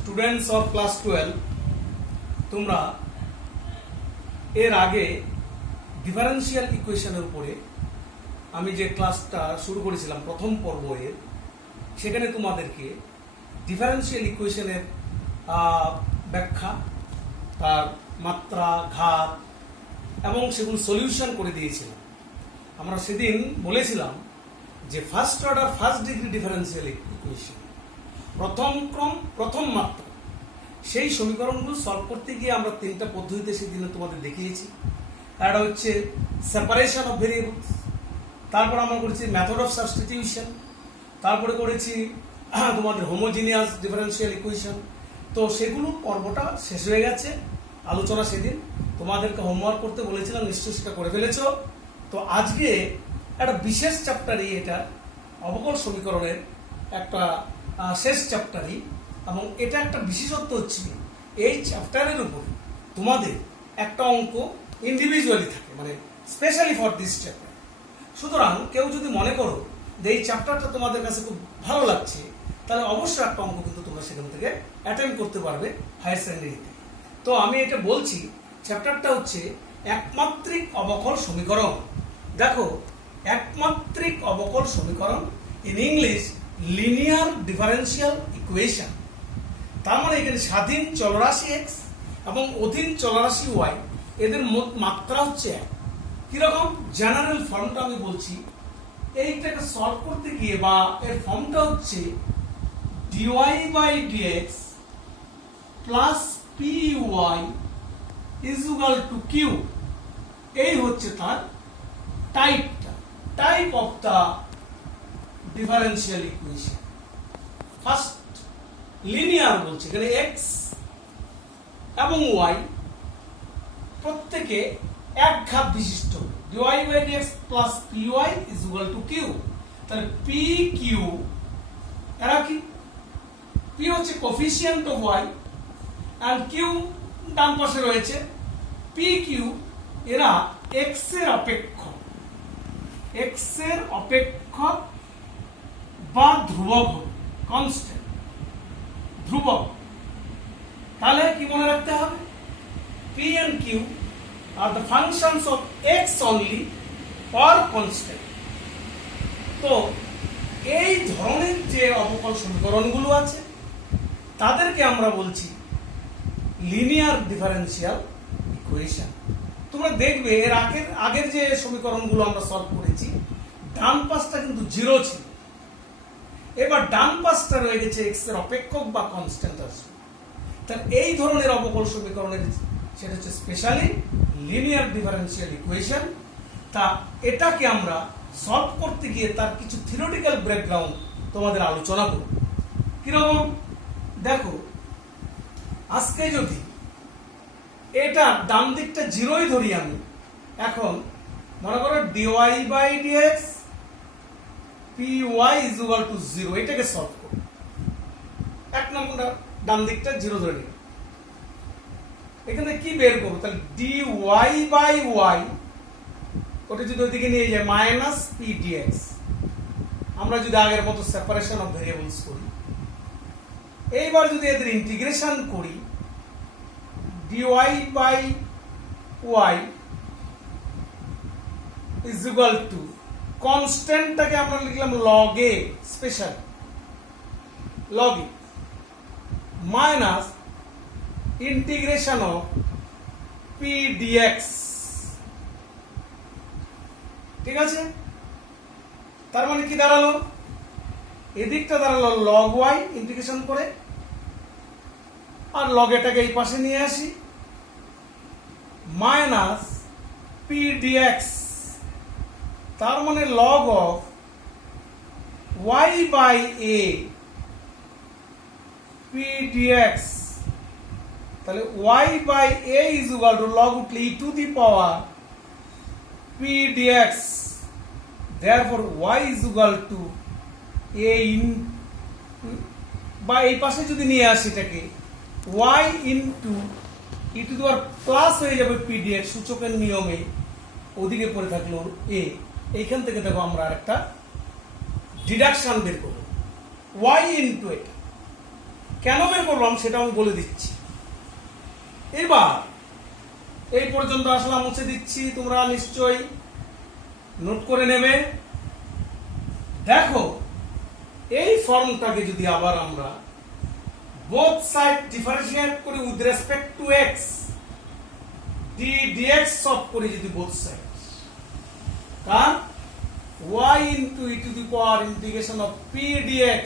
Students of class 12 তোমরা এর আগে ডিফারেন্সিয়াল ইকুয়েশনের উপরে আমি যে ক্লাসটা শুরু করেছিলাম প্রথম পর্বের, সেখানে তোমাদেরকে ডিফারেন্সিয়াল ইকুয়েশনের ব্যাখ্যা, তার মাত্রা, ঘাত এবং সেগুলো সলিউশন করে দিয়েছিলাম। আমরা সেদিন বলেছিলাম যে first order first degree differential equation, প্রথম ক্রম প্রথম মাত্রা, সেই সমীকরণগুলো সলভ করতে গিয়ে আমরা তিনটা পদ্ধতিতে সেদিন তোমাদের দেখিয়েছি। একটা হচ্ছে সেপারেশন অফ ভেরিয়েবলস, তারপর আমরা করেছি মেথড অফ সাবস্টিটিউশন, তারপরে করেছি তোমাদের হোমোজিনিয়াস ডিফারেন্সিয়াল ইকুয়েশন। তো সেগুলো পর্বটা শেষ হয়ে গেছে আলোচনা। সেদিন তোমাদেরকে হোমওয়ার্ক করতে বলেছিলাম, নিশ্চয়ই সেটা করে ফেলেছো। তো আজকে একটা বিশেষ চ্যাপ্টারই, এটা অবকল সমীকরণের একটা শেষ চ্যাপ্টারই, এবং এটা একটা বিশেষত্ব হচ্ছে এই চ্যাপ্টারের উপর তোমাদের একটা অঙ্ক ইন্ডিভিজুয়ালি থাকে, মানে স্পেশালি ফর দিস চ্যাপ্টার। সুতরাং কেউ যদি মনে করো যে এই চ্যাপ্টারটা তোমাদের কাছে খুব ভালো লাগছে, তাহলে অবশ্যই একটা অঙ্ক কিন্তু তোমরা সেখান থেকে অ্যাটেন্ড করতে পারবে হায়ার সেকেন্ডারিতে। তো আমি এটা বলছি, চ্যাপ্টারটা হচ্ছে একমাত্রিক অবকল সমীকরণ। দেখো, একমাত্রিক অবকল সমীকরণ, in English linear differential equation. তার মানে এখানে স্বাধীন চলরাশি এক্স এবং অধীন চলরাশি ওয়াই, এদের মাত্রা হচ্ছে এক। কিরকম জেনারেল ফর্মটা আমি বলছি, এইটাকে সলভ করতে গিয়ে, বা এর ফর্মটা হচ্ছে dy by dx plus py is equal to Q. এই হচ্ছে তার টাইপটা, type of the differential equation. First linear বলছে, এখানে এক্স এবং ওয়াই প্রত্যেকে এক ঘাত বিশিষ্ট। dy by dx plus py is equal to Q. তাহলে পি কিউ এরা কি? পি হচ্ছে coefficient of Y and Q ডান পাশে রয়েছে। পি কিউ এরা এক্স এর অপেক্ষক, এক্স এর অপেক্ষক বা ধ্রুবক হবে, কনস্ট্যান্ট, ধ্রুবক। তাহলে কি মনে রাখতে হবে? P and q are the functions of x only or constant. তো এই ধরনের যে অবকল সমীকরণগুলো আছে তাদেরকে আমরা বলছি লিনিয়ার ডিফারেন্সিয়াল ইকুয়েশন। তোমরা দেখবে এর আগের যে সমীকরণগুলো আমরা সলভ করেছি, ডান পাশটা কিন্তু জিরো ছিল, এবার ডান পাশটা রয়ে গেছে এক্স এর অপেক্ষক বা কনস্ট্যান্ট আসবে। তাহলে এই ধরনের অবকল সমীকরণের সেটা হচ্ছে স্পেশালি লিনিয়ার ডিফারেন্সিয়াল ইকুয়েশন। তা এটাকে আমরা সলভ করতে গিয়ে তার কিছু থিওরিটিক্যাল ব্যাকগ্রাউন্ড তোমাদের আলোচনা করব। কিরকম দেখো, আজকে যদি এটা ডান দিকটা জিরোই ধরি আমি, এখন মনে করো dy by dx py is equal to 0, এটাকে সলভ করব। এক নম্বরটা ডান দিকটা জিরো ধরে নিই, এখানে কি বের করবো? তাহলে dy বাই y, ওটা যদি ওইদিকে নিয়ে যায় মাইনাস পি dx। আমরা যদি আগের মতো সেপারেশন অফ ভেরিয়েবলস করি, এইবার যদি এদের ইন্টিগ্রেশন করি, dy by y is equal to কনস্ট্যান্টটাকে আমরা লিখলাম log a, special log a, minus integration of P dx। ঠিক আছে? তার মানে কি দাঁড়ালো? এদিকটা দাঁড়ালো log y ইন্টিগ্রেশন করে, আর log এটাকে এই পাশে নিয়ে আসি, মাইনাস পি dx। তার মানে log of y by a p dx। তাহলে y by a is equal to log উঠলে e to the power p dx। therefore y is equal to a in, বা এই পাশে যদি নিয়ে আসি এটাকে y into e to the power plus হয়ে যাবে p dx, সূচকের নিয়মে ওদিকে পড়ে থাকলো a। এইখান থেকে দেখো আমরা আরেকটা ডিডাকশন বের করব, y ইনটু এটা। কেন বের করলাম সেটা আমি বলে দিচ্ছি। এবার এই পর্যন্ত আসলাম, মুছে দিচ্ছি, তোমরা নিশ্চয়ই নোট করে নেবে। দেখো এই ফর্মটাকে যদি আবার আমরা বোথ সাইড ডিফারেন্সিয়েট করি with respect to x, d dx solve করি যদি বোথ সাইড, কারণ y into e to the power integration of p dx,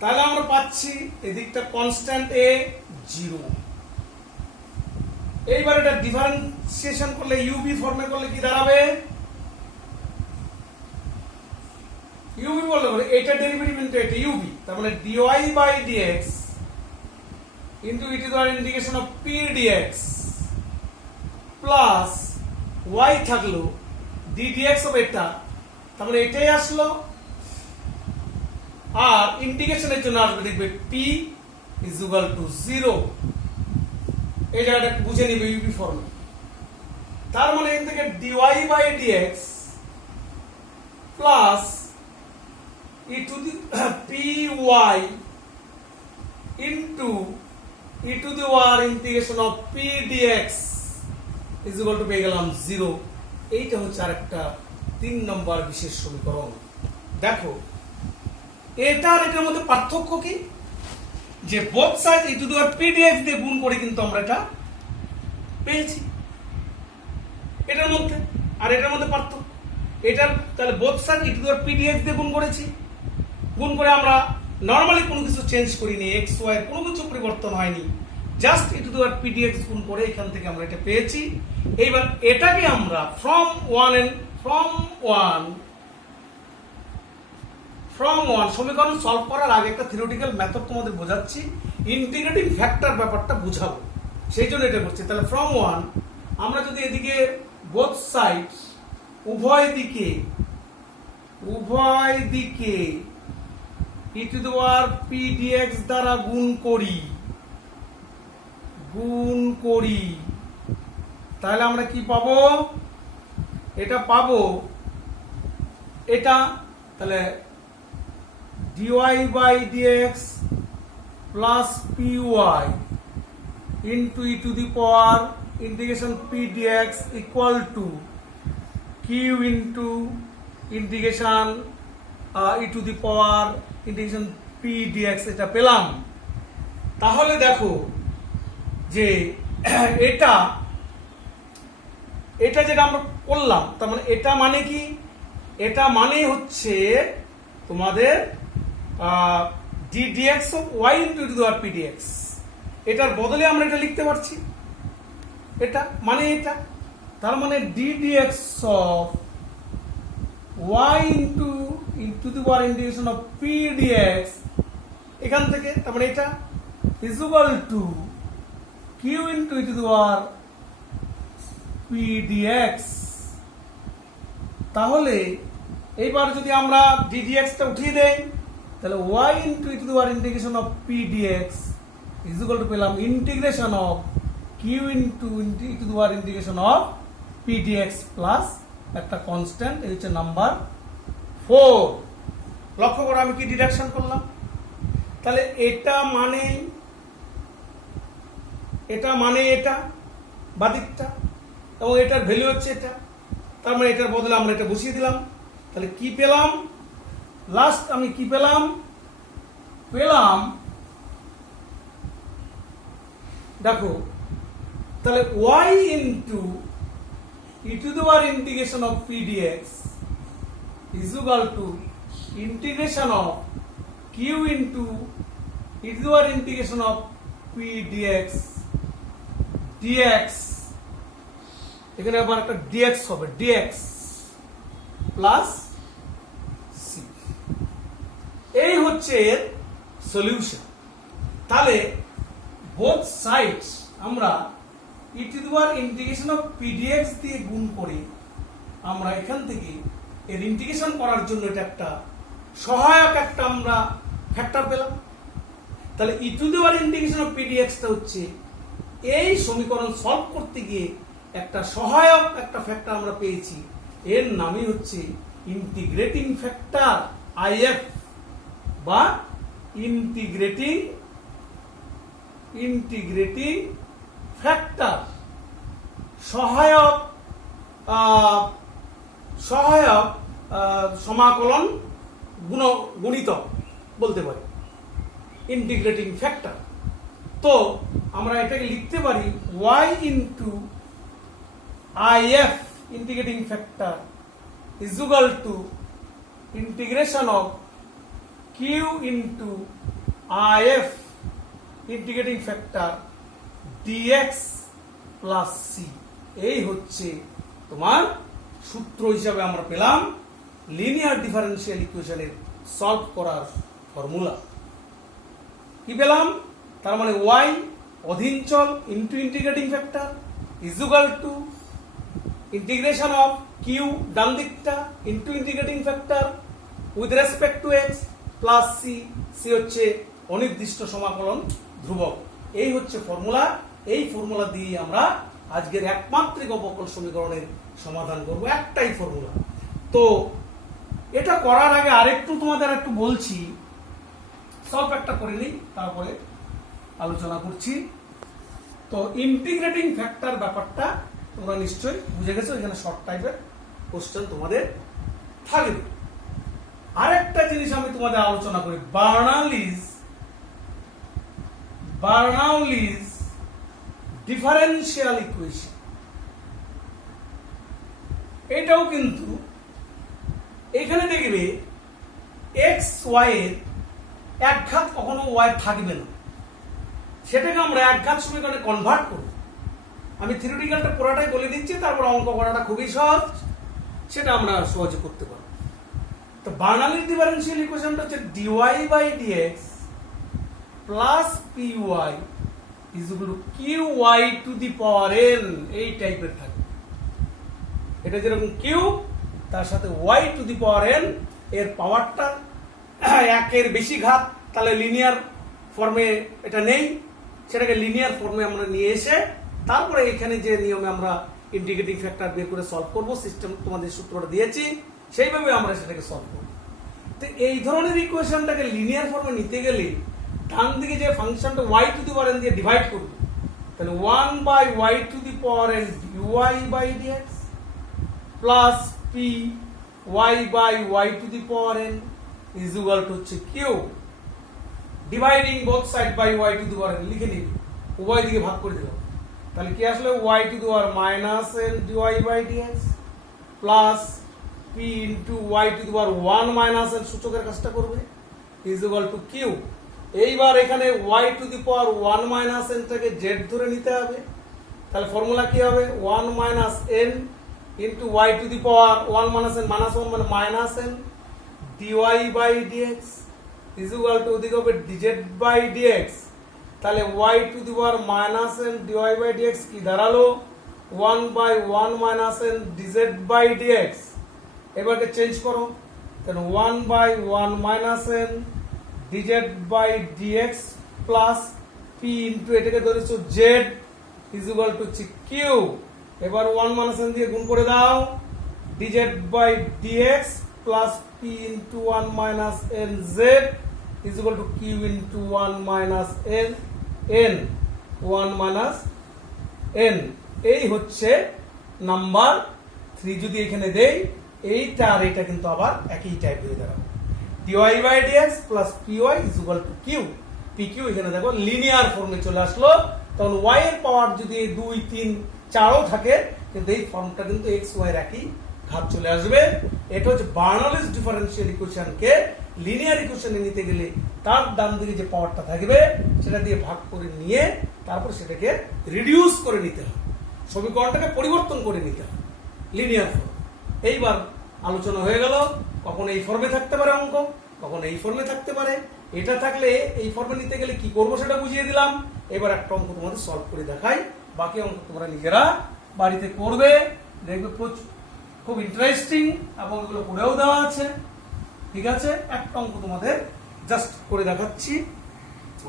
তাহলে আমরা পাচ্ছি এদিকটা কনস্ট্যান্ট a 0। এইবার এটা ডিফারেন্সিয়েশন করলে ইউবি ফর্মে করলে কি দাঁড়াবে, ইউবি বললে এটা ডেরিভেটিভ ইনটু এটা ইউবি, তার মানে dy by dx into e to the power integration of p dx plus y থাকলো ডি ডিএক্স হবে এটা, তার মানে এটাই আসলো। আর ইন্টিগ্রেশনের জন্য আসবে দেখবে p ইজ ইকুয়াল টু 0, এই জায়গাটা বুঝে নিবে ইউবি ফর্মে। তার মানে এখান থেকে dy by dx plus e to the py into e to the power integration of p dx is equal to পেয়ে গেলাম 0। এইটা হচ্ছে আরেকটা 3 নম্বর বিশেষ সমীকরণ। দেখো এটা আর এটার মধ্যে পার্থক্য কি, যে both side e to the power p dx দিয়ে গুণ করে কিন্তু আমরা এটা পেয়েছি এটার মধ্যে, আর এটার মধ্যে পার্থক্য এটার, তাহলে both side e to the power p dx দিয়ে গুণ করেছি, গুণ করে আমরা নরমালি কোনো কিছু চেঞ্জ করিনি, এক্স ওয়াই এর কোনো কিছু পরিবর্তন হয়নি, just e to the power p dx গুণ করে এখান থেকে আমরা এটা পেয়েছি। এইবার এটাকে আমরা ফ্রম ওয়ান সমীকরণ সলভ করার আগে একটা থিওরিটিক্যাল মেথড তোমাদের বোঝাচ্ছি, ইন্টিগ্রেটিং ফ্যাক্টর ব্যাপারটা বুঝাবো, সেই জন্য এটা করছি। তাহলে ফ্রম ওয়ান আমরা যদি এদিকে বোথ সাইড উভয় দিকে e to the power p dx দ্বারা গুণ করি, তাহলে আমরা কি পাবো, এটা পাবো, এটা তাহলে dy by dx plus py into e to the power integration p dx equal to q into integration e to the power integration p dx এটা পেলাম। তাহলে দেখো যে এটা যেটা আমরা করলাম, তার মানে এটা মানে কি, এটা মানে হচ্ছে তোমাদের d dx of y into to the power p dx, এটার বদলে আমরা এটা লিখতে পারছি, এটা মানে এটা, তার মানে d dx of y into the power integration of P dx এখান থেকে, তার মানে এটা is equal to q into E to the power p dx. তাহলে এইবার যদি আমরা ডি ডিএক্সটা উঠিয়ে দেই, তাহলে y into E to the power integration of P dx is equal to পেলাম integration of Q into E to the power integration of P DX plus একটা constant, এই হচ্ছে নাম্বার 4। লক্ষ্য করো আমি কি ডিডাকশন করলাম, তাহলে এটা মানে এটা বাদিকটা, এবং এটার ভ্যালু হচ্ছে এটা, তার মানে এটার বদলে আমরা এটা বসিয়ে দিলাম। তাহলে কি পেলাম, লাস্ট আমি কি পেলাম, দেখো তাহলে y into E to the power integration of P dx is equal to integration of Q into E to the power integration of P dx এখানে আবার একটা ডিএক্স হবে, ডিএক্স প্লাস সি, এই হচ্ছে এর সলিউশন। তাহলে বোথ সাইডস আমরা E to the power integration of P DX দিয়ে গুণ করে আমরা এখান থেকে এর ইন্টিগ্রেশন করার জন্য এটা একটা সহায়ক একটা আমরা ফ্যাক্টর পেলাম। তাহলে E to the power integration of পিডিএক্সটা হচ্ছে এই সমীকরণ সলভ করতে গিয়ে একটা সহায়ক একটা ফ্যাক্টর আমরা পেয়েছি, এর নামই হচ্ছে ইন্টিগ্রেটিং ফ্যাক্টর আইএফ বা ইন্টিগ্রেটিং ফ্যাক্টর, সহায়ক সমাকলন গুণিতক বলতে পারি, ইন্টিগ্রেটিং ফ্যাক্টর। তো আমরা এটাকে লিখতে পারি y into if integrating factor is equal to integration of q into if integrating factor dx plus c। এই হচ্ছে তোমার সূত্র হিসাবে আমরা পেলাম লিনিয়ার ডিফারেন্সিয়াল ইকুয়েশনের সলভ করার ফর্মুলা। কি পেলাম? তার মানে y অধীনচল into integrating factor is equal to integration of Q ডান দিকটা into integrating factor with respect to X plus C. C হচ্ছে অনির্দিষ্ট সমাকলন ধ্রুবক। এই হচ্ছে ফর্মুলা। এই ফর্মুলা দিয়ে আমরা আজকের একমাত্রিক অবকল সমীকরণের সমাধান করব, একটাই ফর্মুলা। তো এটা করার আগে আরেকটু তোমাদের একটু বলছি, সলভ একটা করে নিই, তারপরে আলোচনা করছি। তো ইন্টিগ্রেটিং ফ্যাক্টর ব্যাপারটা তোমরা নিশ্চয়ই বুঝে গেছো, এখানে শর্ট টাইপের কোশ্চেন তোমাদের থাকবে। আরেকটা জিনিস আমি তোমাদের আলোচনা করি, বার্নাউলিজ ডিফারেন্সিয়াল ইকুয়েশন। এটাও কিন্তু এখানে দেখবে এক্স ওয়াই এর একঘাত কখনো ওয়াই থাকবে না, সেটাকে আমরা একঘাত সমীকরণে কনভার্ট করব। আমি থিওরিটিক্যালটা পুরোটাই বলে দিচ্ছি, তারপর অঙ্ক করাটা খুবই সহজ, সেটা আমরা সহজে করতে পারব। তো বার্নাউলিজ ডিফারেন্সিয়াল ইকুয়েশনটা হচ্ছে dy by dx plus py is equal to qy to the power n। এই টাইপের থাকে, এটা যেরকম q তার সাথে y to the power n, এর পাওয়ারটা একের বেশি ঘাত, তাহলে লিনিয়ার ফর্মে এটা নেই, সেটাকে লিনিয়ার ফর্মে আমরা নিয়ে এসে তারপরে এখানে যে নিয়মে আমরা ইন্টিগ্রেটিং ফ্যাক্টর বের করে সলভ করব, সিস্টেম তোমাদের সূত্রটা দিয়েছি, সেইভাবে আমরা সেটাকে সলভ করব। তো এই ধরনের ইকুয়েশনটাকে লিনিয়ার ফর্মে নিতে গেলে ডান দিকে যে ফাংশনটা y to the power n দিয়ে ডিভাইড করব, তাহলে 1 by y to the power n dy by dx plus p y by y to the power n is equal to হচ্ছে q dividing both side by y to the power n লিখে নিবি, উভয় দিকে ভাগ করে দিলাম। তাহলে কি আসলে y to the power minus n dy by dx plus p into y to the power 1 minus n, সূচকের কাজটা করবে, ইজ ইকুয়াল টু q। এইবার এখানে y to the power 1 minus n টাকে z ধরে নিতে হবে, তাহলে ফর্মুলা কি হবে 1 minus n into y to the power 1 minus n minus 1 মানে minus n dy by dx is equal to ওদিকে হবে dz বাই dx। তাহলে y to the power minus n dy by dx কি দাঁড়ালো 1 by 1 minus n dz by dx। এবারে change করো, তাহলে 1 by 1 minus n dz by dx plus p into এটাকে ধরেছো z is equal to q। এবার 1 minus n দিয়ে গুণ করে দাও, dz by dx plus p into 1 minus n z is equal to q into 1 minus n 1 minus n। এই হচ্ছে number 3। যদি এখানে দেই এইটা আর এটা কিন্তু আবার একই টাইপ হয়ে দাঁড়াবে, dy by dx plus py is equal to q। pq এখানে দেখো লিনিয়ার ফর্মে চলে আসলো, তখন y এর পাওয়ার যদি 2 3 4ও থাকে, কিন্তু এই ফর্মটা কিন্তু x y এর একই ঘাত চলে আসবে। এটা হচ্ছে বার্নাউলিজ ডিফারেন্সিয়াল ইকুয়েশনকে লিনিয়ার ইকুয়েশনে নিতে গেলে তার ডান দিকে যে পাওয়ারটা থাকবে সেটা দিয়ে ভাগ করে নিয়ে তারপর সেটাকে রিডিউস করে নিতে হবে, সমীকরণটাকে পরিবর্তন করে নিতে হবে লিনিয়ার ফর্ম। এইবার আলোচনা হয়ে গেল, কখন এই ফর্মে থাকতে পারে অঙ্ক, কখন এই ফর্মে থাকতে পারে। এটা থাকলে এই ফর্মে নিতে গেলে কি করবো সেটা বুঝিয়ে দিলাম। এবার একটা অঙ্ক তোমাদের সলভ করে দেখাই, বাকি অঙ্ক তোমরা নিজেরা বাড়িতে করবে, দেখবে খুব ইন্টারেস্টিং এবং এগুলো করেও দেওয়া আছে। ঠিক আছে, একটা অঙ্ক তোমাদের জাস্ট করে দেখাচ্ছি,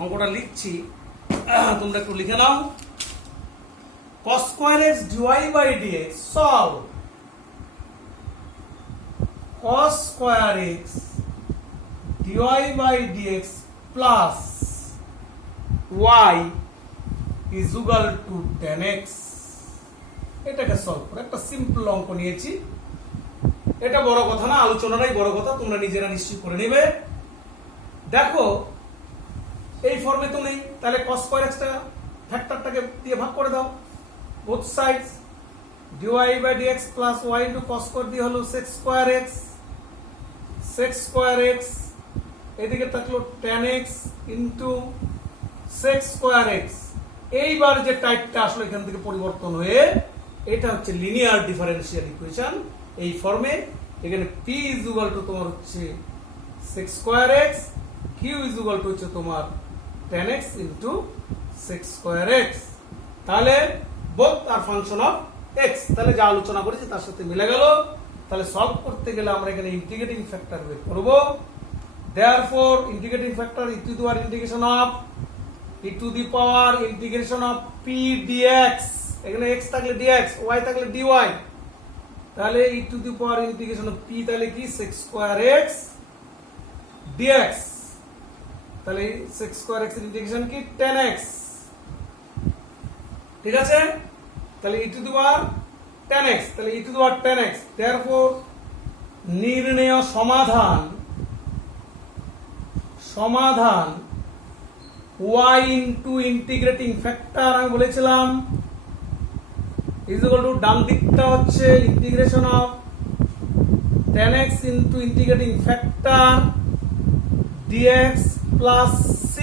অঙ্কটা লিখছি, তোমরা একটু লিখে নাও। cos square x dy by dx solve cos square x dy by dx plus y is equal to ten x. এটাকে সলভ করে একটা সিম্পল অঙ্ক নিয়েছি। এটা বড় কথা না, আলোচনাটাই বড় কথা, তোমরা নিজেরা নিশ্চয় করে নেবে। দেখো এই ফর্মে তো নেই, তাহলে cos স্কয়ার x টা ফ্যাক্টরটাকে দিয়ে ভাগ করে দাও both sides. dy by dx plus y into cos square দিয়ে হলো sec square x, sec square x, এদিকে থাকলো tan x into sec square x। এইবার যে টাইপটা আসলে এখান থেকে পরিবর্তন হয়ে এটা হচ্ছে লিনিয়ার ডিফারেন্সিয়াল ইকুয়েশন এই ফর্মে। এখানে p ইজ ইকুয়াল টু তোমার হচ্ছে sec square x, q is equal to হচ্ছে তোমার tan x into sec square x। তাহলে both are function of x, তাহলে যা আলোচনা করেছি তার সাথে মিলে গেল। তাহলে সলভ করতে গেলে আমরা এখানে ইন্টিগ্রেটিং ফ্যাক্টর বের করব। Therefore integrating factor e to the power integration of e to the power integration of p dx, এখানে x থাকলে dx, y থাকলে dy, তাহলে e to the power integration of p তাহলে কি sec স্কয়ার x dx, তাহলে sec square x এর integration কি tan x। ঠিক আছে, তাহলে e to the power tan x, তাহলে e to the power tan x। Therefore নির্ণেয় সমাধান y ইনটু ইন্টিগ্রেটিং ফ্যাক্টর আমি বলেছিলাম ইজ ইকুয়াল টু ডান দিকটা হচ্ছে integration of tan x into integrating factor dx plus c।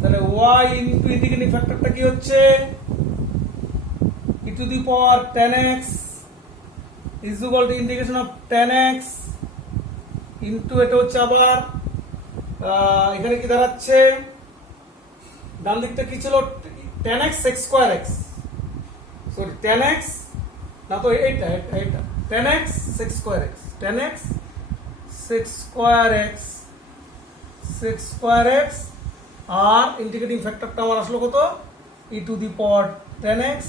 তাহলে y ইনটু ইন্টিগ্রেটিং ফ্যাক্টরটা কি হচ্ছে e to the power tan x is equal to integration of tan x into এটা হচ্ছে আবার এখানে কি দাঁড়াচ্ছে ডান দিকটা কি ছিল tan x sec square x, sorry tan x না তো এটা tan x sec square x, tan x sec square x আর ইন্টিগ্রেটিং ফ্যাক্টরটা আমার আসলো কত e to the power tan x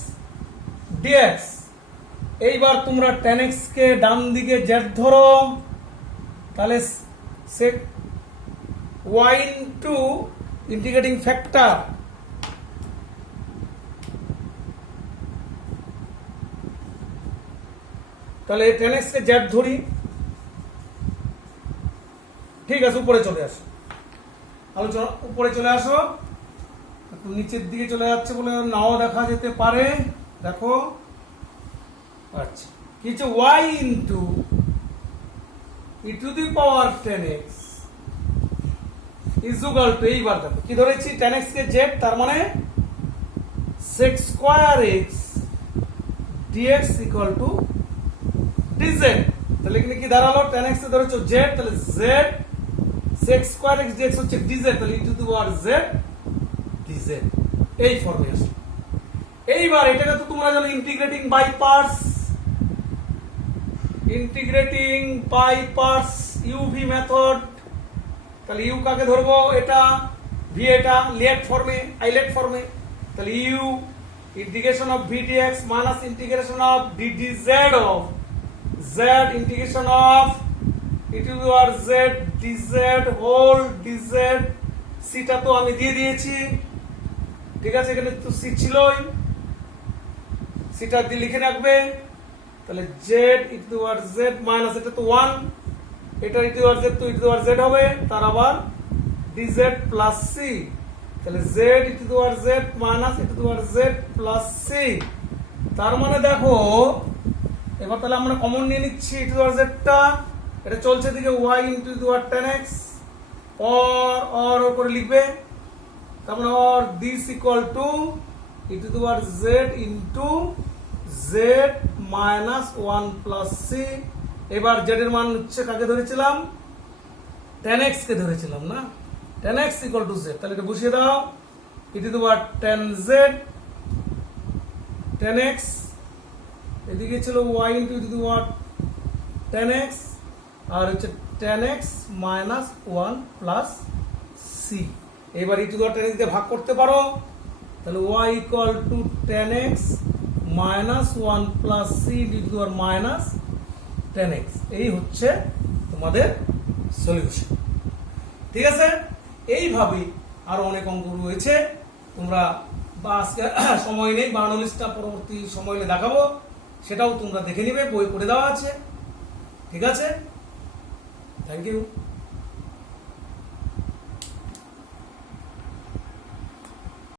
dx। এইবার তোমরা tan x কে ডান দিকে z ধরো, তাহলে sec y into integrating factor তাহলে tan x কে z ধরি। ঠিক আছে, উপরে চলে আসো, আলোচনা উপরে চলে আসো। একটু নিচের দিকে চলে যাচ্ছে বলে নাও দেখা যেতে পারে। দেখো আচ্ছা কি হচ্ছে y into e to the power tan x is equal two, এইবার দেখো কি ধরেছি tan x কে z, তার মানে sec square x dx equal two dz। তাহলে এখানে কি দাঁড়ালো tan x এ ধরেছো z, তাহলে z sec square x dx হচ্ছে dz, তাহলে e to the power z dz এই ফর্মে আসে। এইবার এটাকে তো তোমরা জানো integrating by parts uv method. তাহলে u কাকে ধরবো, এটা v, এটা লেট ফর্মে আইলেট ফর্মে, তাহলে u integration of v dx minus integration of d dz of z integration of e to the power z dz whole dz। সিটা তো আমি দিয়ে দিয়েছি, ঠিক আছে, এখানে তো সি ছিলই, সিটা দিয়ে লিখে রাখবে। তাহলে z e to the power z minus এটা তো 1, এটা e to the power z তো e to the power z হবে, তার আবার dz প্লাস c। তাহলে z e to the power z minus e to the power z plus c। তার মানে দেখো এবার তাহলে আমরা কমন নিয়ে নিচ্ছি e to the power z টা, এটা চলছে দিকে y into the power tan x or করে লিখবে। তারপরে or this equal to e to the power z into z minus 1 plus c। এবার z এর মান হচ্ছে কাকে ধরেছিলাম, tan x কে ধরেছিলাম না, tan x equal to z। তাহলে এটা বসিয়ে দাও e to the power tan z tan x, এদিকে ছিল y into e to the power tan x আর হচ্ছে tan x minus 1 plus c। এবার e to the power tan x দিয়ে ভাগ করতে পারো, তাহলে y equal to tan x minus 1 plus c e to the power minus tan x। এই হচ্ছে তোমাদের সলিউশন। ঠিক আছে। এইভাবে আরো অনেক অঙ্ক রয়েছে। তোমরা বা আজকে সময় নেই, বার্নলিস্টটা পরবর্তী সময় দেখাবো, সেটাও তোমরা দেখে নিবে, বই পড়ে দেওয়া আছে। ঠিক আছে, থ্যাংক ইউ।